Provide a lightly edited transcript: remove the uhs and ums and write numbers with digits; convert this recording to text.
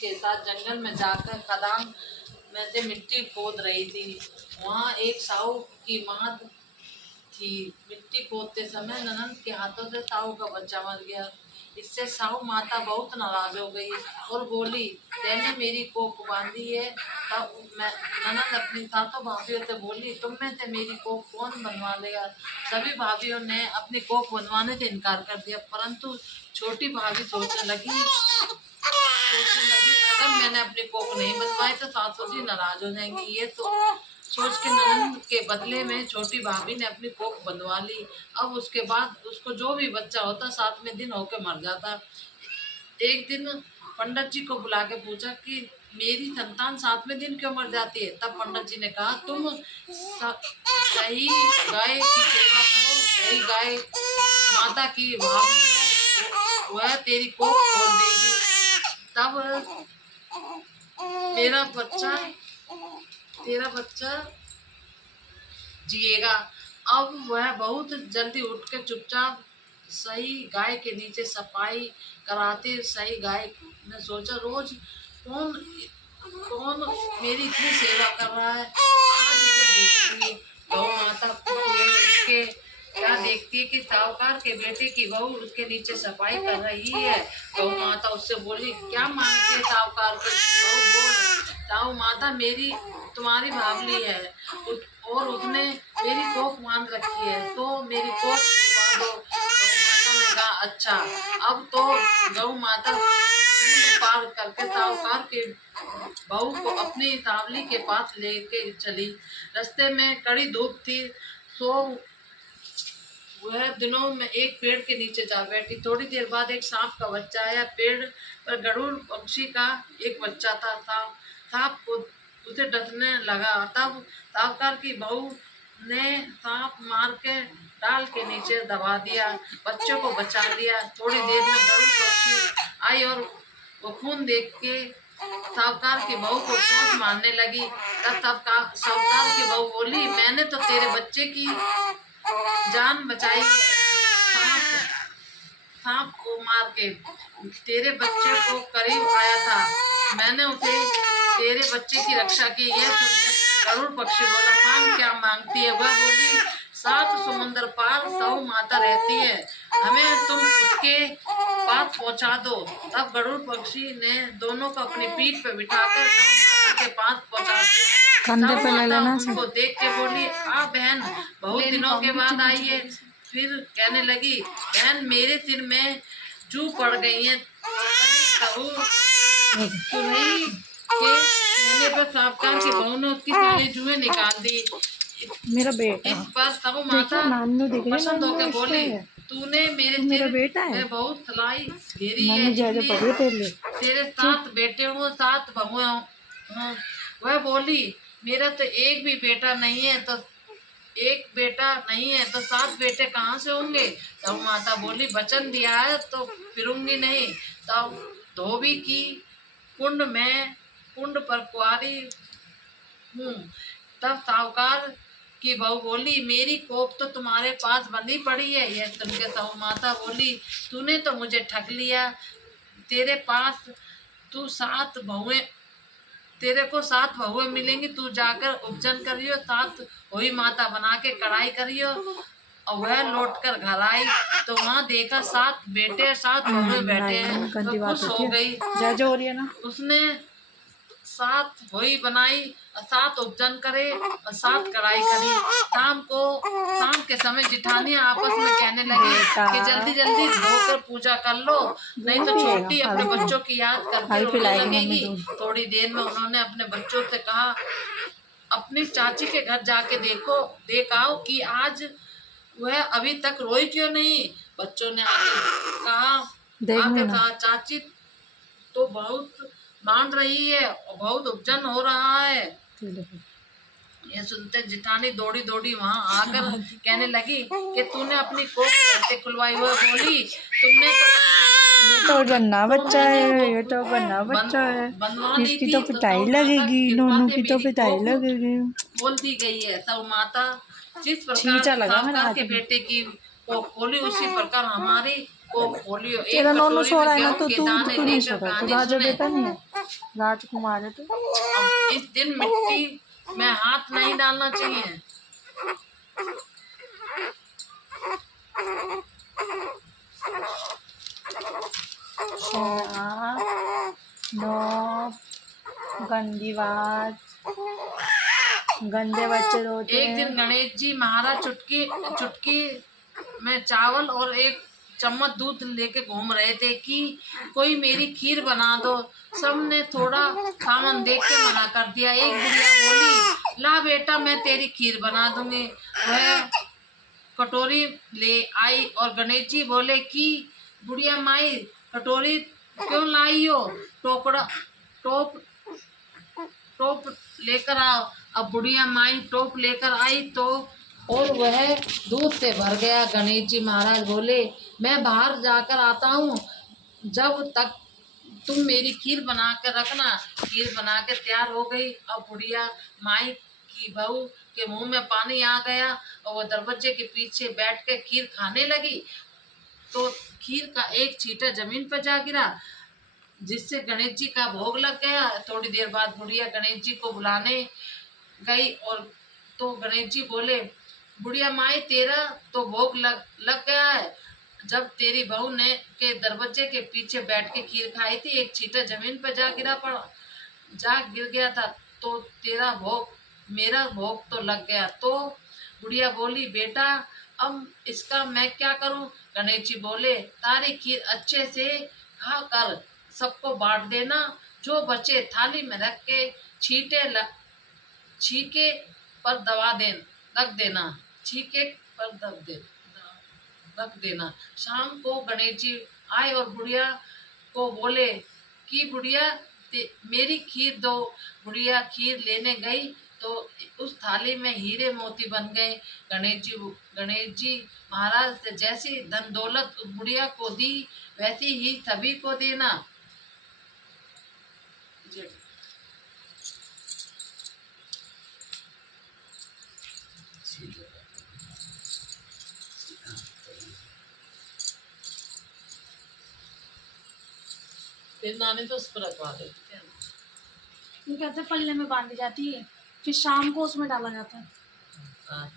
के साथ जंगल में जाकर खदान में से मिट्टी खोद रही थी। वहाँ एक साहू की माँ थी। मिट्टी खोदते समय ननंद के हाथों से साहू का बच्चा मर गया। इससे साहू माता बहुत नाराज हो गई और बोली, तेने मेरी कोख बांधी है। तब मैं ननंद अपनी सातों भाभीयों से बोली, तुम में से मेरी कोख कौन बनवा लेगा। सभी भाभीयों ने अपनी कोख बनवाने से इनकार कर दिया, परंतु छोटी भाभी सोचने लगी अगर मैंने अपनी कोख नहीं बनवाई तो सासू जी नाराज हो जाएंगी। ये तो सोच के ननंद के बदले में छोटी भाभी ने अपनी कोख बनवा ली। अब उसके बाद उसको जो भी बच्चा होता 7वें दिन होके मर जाता। एक दिन पंडित जी को बुला के पूछा कि मेरी संतान 7वें दिन क्यों मर जाती है। तब पंडित जी ने कहा, तुम सही गाय की सेवा करो, सही गाय माता की भाभी हो, वह तेरी कोख खोल देगी, तब तेरा बच्चा जिएगा। अब वह बहुत जल्दी उठ के चुपचाप सही गाय के नीचे सफाई कराती। सही गाय ने सोचा, रोज कौन मेरी इतनी सेवा कर रहा है, आज उसे देखूंगी। गौ माता उसके क्या देखती है कि साहूकार के बेटे की बहू उसके नीचे सफाई कर रही है। गौ माता उससे बोली, क्या मांगती है साहूकार की बहू, बोल। साहू माता मेरी तुम्हारी भावली है और उसने मेरी कोख बांध रखी है, तो मेरी कोख खुलवा दो। गौ माता ने कहा, अच्छा। अब तो गौ माता पार करके साहूकार के बहू को अपनी सावली के पास लेके चली। रास्ते में कड़ी धूप थी, सो वह दिनों में एक पेड़ के नीचे जा बैठी। थोड़ी देर बाद एक सांप का बच्चा आया। पेड़ पर गरुड़ पक्षी का एक बच्चा था। सांप को उसे डसने लगा। तब साहूकार की बहू ने सांप मार के डाल के नीचे दबा दिया, बच्चों को बचा लिया। थोड़ी देर में गरुड़ पक्षी आई और वो खून देख के साहूकार की बहू को चोट मारने लगी। तब साहूकार की बहू बोली, मैंने तो तेरे बच्चे की जान बचाई है। सांप को मार के तेरे बच्चे को करीब आया था, मैंने उसे तेरे बच्चे की रक्षा की। यह सुनकर गरुड़ पक्षी बोला, मांग क्या मांगती है। वह बोली, 7 समुंदर पार साहू माता रहती है, हमें तुम उसके पास पहुंचा दो। तब गरुड़ पक्षी ने दोनों को अपनी पीठ पर बिठाकर साहू माता के पास पहुंचा दिया। साहू माता उनको देख के बोली, आ बहन, बहुत दिनों के बाद आई है। फिर कहने लगी, बहन मेरे सिर में जू पड़ गई है। सुरही के कहने पर साहूकार की बहू ने उसकी सारी जुएं निकाल दी। मेरा बेटा इस पर साहू माता पसंद होकर बोली, तूने मेरे बेटा है बहुत सलाई घेरी है, तेरे 7 बेटे हो 7 बहुएं हो। वह बोली, मेरा तो एक भी बेटा नहीं है, तो 7 बेटे कहाँ से होंगे। तब माता बोली, वचन दिया है तो फिरूंगी नहीं। तब धोबी की कुंड पर कुंवारी हूँ। तब साहूकार की बहू बोली, मेरी कोख तो तुम्हारे पास बंधी पड़ी है। यह सुनकर साहू माता बोली, तूने तो मुझे ठग लिया, तेरे को 7 बहुएं मिलेंगी, तू जाकर उपजन करियो, 7 हुई माता बना के कढ़ाई करियो। और वह लौट कर घर आई तो वहाँ देखा 7 बेटे 7 बहुएं बैठे हैं, तो खुश हो गई। उसने 7 हुई बनाई, 7 उपजन करे और 7 कढ़ाई करी। शाम के समय जिठानियां आपस में कहने लगी कि जल्दी जल्दी धोकर पूजा कर लो, नहीं तो छोटी अपने बच्चों की याद करके रोने लगेगी। थोड़ी देर में उन्होंने अपने बच्चों से कहा, अपनी चाची के घर जाके देख आओ कि आज वह अभी तक रोई क्यों नहीं। बच्चों ने कहा, चाची तो बहुत मान रही है और बहुत उपजन हो रहा है। ये सुनते जिठानी दौड़ी दौड़ी वहाँ आकर कहने लगी कि तूने अपनी कोख कैसे खुलवाई। हुआ बोली, तुमने तो बनना बच्चा है, ये तो बनना बच्चा है, इसकी तो पिटाई लगेगी, दोनों की तो पिटाई लगेगी। बोल दी गई है। तब माता जिस प्रकार साहूकार के बेटे की कोख खोली, उसी प्रकार हमारी कोख खोली। तेरा नोनू सो रहा है ना, तो तू नहीं सो रहा, तो राजा बेटा नहीं है। राजकुमार है तो। अब इस दिन मिट्टी में हाथ नहीं डालना चाहिए। नो, गंदी बात, गंदे बच्चे रोते एक दिन हैं। गणेश जी महाराज चुटकी चुटकी में चावल और एक चम्मच दूध लेके घूम रहे थे कि कोई मेरी खीर बना दो। सबने थोड़ा सामान देख के मना कर दिया। एक बुढ़िया बोली, ला बेटा मैं तेरी खीर बना दूंगी। वह कटोरी ले आई और गणेश जी बोले कि बुढ़िया माई कटोरी क्यों लाई हो, टोकरा टोप टोप लेकर आओ। अब बुढ़िया माई टोप लेकर आई तो और वह दूध से भर गया। गणेश जी महाराज बोले, मैं बाहर जाकर आता हूँ, जब तक तुम मेरी खीर बना के रखना। खीर बना के तैयार हो गई। अब बुढ़िया माई की बहू के मुंह में पानी आ गया और वो दरवाजे के पीछे बैठ के खीर खाने लगी तो खीर का एक छींटा जमीन पर जा गिरा, जिससे गणेश जी का भोग लग गया। थोड़ी देर बाद बुढ़िया गणेश जी को बुलाने गई और तो गणेश जी बोले, बुढ़िया माई तेरा तो भोग लग गया है। जब तेरी बहू ने के दरवाजे के पीछे बैठ के खीर खाई थी, एक छींटा जमीन पर जा गिर गया था, तो तेरा भोग मेरा भोग तो लग गया। तो बुढ़िया बोली, बेटा अब इसका मैं क्या करूं। गणेश जी बोले, तारी खीर अच्छे से खा कर सबको बांट देना, जो बचे थाली में रख के छीके पर दबा दे रख देना, छीके पर रख देना। शाम को गणेश जी आए और बुढ़िया को बोले कि बुढ़िया मेरी खीर दो। बुढ़िया खीर लेने गई तो उस थाली में हीरे मोती बन गए। गणेश जी महाराज से जैसी धन दौलत उस बुढ़िया को दी, वैसी ही सभी को देना। फिर नानी तो उस पर रखवा देती है। ये कहते हैं पल्ले में बांधी जाती है, फिर शाम को उसमें डाला जाता है।